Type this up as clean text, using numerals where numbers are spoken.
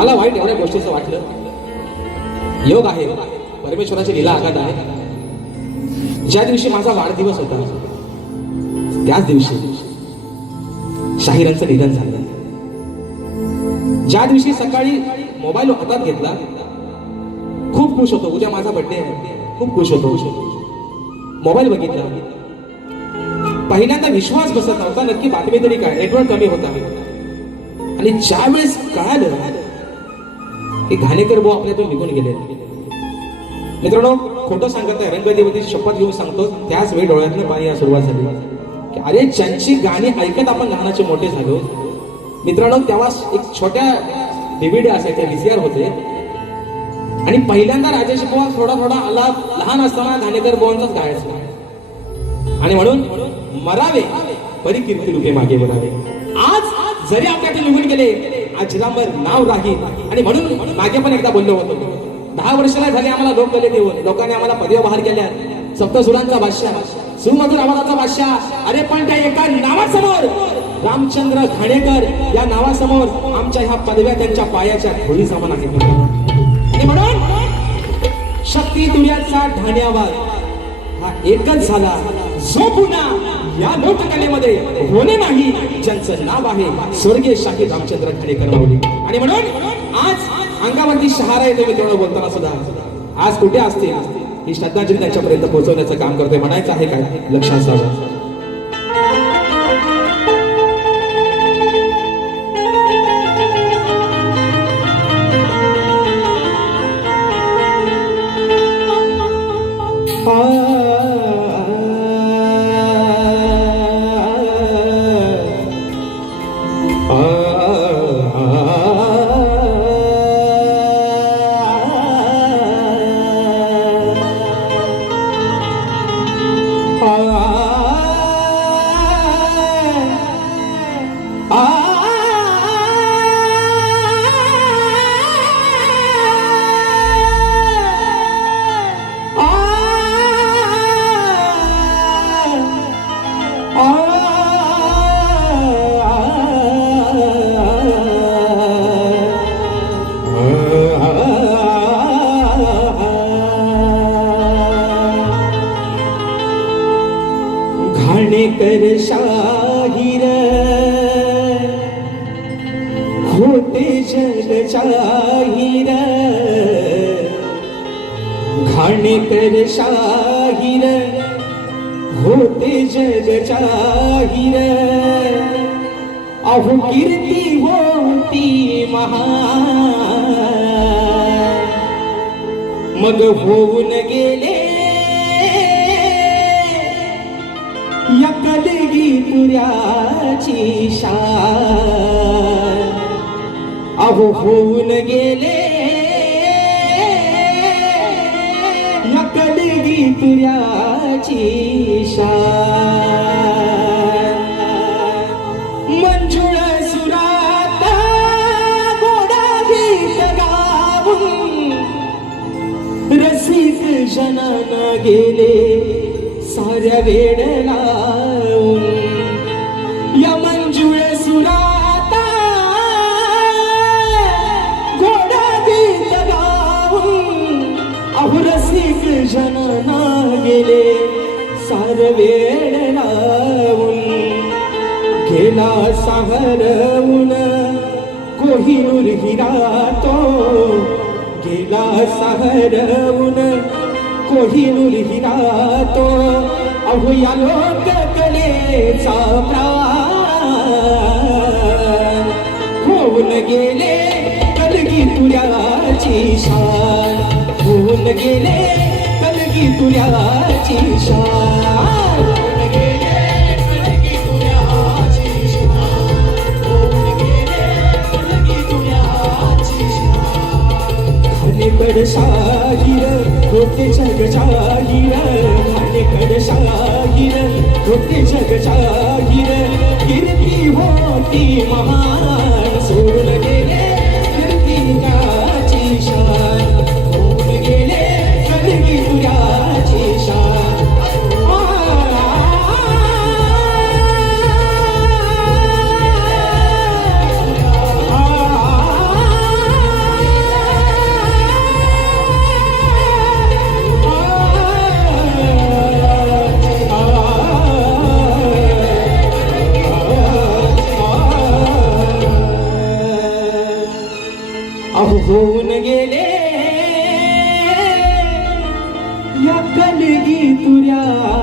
मला वाईट एवढ्या गोष्टीचं वाटलं. योग आहे, परमेश्वराची लीला आघात आहे. ज्या दिवशी माझा वाढदिवस होता त्याच दिवशी शाहिरांचं निधन झालं. ज्या दिवशी सकाळी मोबाईल हातात घेतला खूप खुश होतो, उद्या माझा बर्थडे आहे, खूप खुश होतो. मोबाईल बघितला, पहिल्यांदा विश्वास बसत नव्हता, नक्की बातमी तरी काय, नेटवर्क कमी होता. आणि ज्यावेळेस कळालं की घाणेकर भाऊ आपल्यातून निघून गेले. मित्रांनो, खोटं सांगत आहे, रंगदेवतेची शपथ घेऊन सांगतो, त्याच वेळी डोळ्यातनं पाणी या सुरुवात झाली की अरे ज्यांची गाणी ऐकत आपण लहानाचे मोठे झालो. मित्रांनो, तेव्हा एक छोट्या डीव्हीडी असायच्या, VCR होते, आणि पहिल्यांदा राजेश बुवा थोडा थोडा आला लहान असताना घाणेकर बुवांचाच गायचा. आणि म्हणून मरावे परी कीर्ती रूपे मागे वळावे. आज जरी आपल्याकडे निघून गेले, अजरामर नाव राहील. आणि म्हणून मागे पण एकदा बोललो होतो, 10 वर्षाला झाले आम्हाला लोक गले देऊन, लोकांनी आम्हाला पदव्या बाहेर केल्या, सप्तसुरांचा बादशाह, सुमधुर आवाजाचा बादशाह. अरे पण त्या एका नावासमोर, रामचंद्र घाणेकर या नावासमोर आमच्या ह्या पदव्या त्यांच्या पायाच्या धुळी समान आहेत. आणि म्हणून शक्ती तुर्याचा ढाण्यावाद हा एकच झाला, जो पुन्हा या लोककलेमध्ये होणे नाही, ज्यांचं नाव आहे स्वर्गीय शाहीर रामचंद्र घाणेकर माऊली. आणि म्हणून आज अंगावरती शहारा येतो मित्रांनो बोलताना सुद्धा. आज कुठे असतील ही श्रद्धांजली त्यांच्यापर्यंत पोहोचवण्याचं काम करतोय. म्हणायचं आहे काय, लक्षात असावं. घाणेकर शाहीर होते जग जाहीर. घाणेकर शाहीर होते जग जाहीर. अहो कीर्ती होती महान, मग होऊन गेले या कलगी तुर्याची शान. अहो होऊन गेले या कलगी तुर्याची शान. मंजुळ सुरात गोडा गीत गाऊन रसिक जनाना गेले साऱ्या वेळ लावून. या मंजुळ सुराता गोडा गीत गाऊन अहो रसिक जनाना गेले सार वेळ लावून. गेला सावरवून कोहिनूर हिरा तो, गेला सावरवून कोहिनूर हिरा तो. अहो या लोक कलेचा प्राण होऊन गेले कलगी तुर्याची शान. होऊन गेले कलगी तुर्याची शान. होऊन गेले कलगी तुर्याची शान. होऊन गेले कलगी तुर्याची शान. घाणेकर शाहीर होते जग जाहीर. घाणेकर शाहीर होते जग जाहीर. कीर्ती होती महान, सोडून गेले कीर्ती त्याची शान. होऊन गेले कलगी तुर्याची शान. तुऱ्याची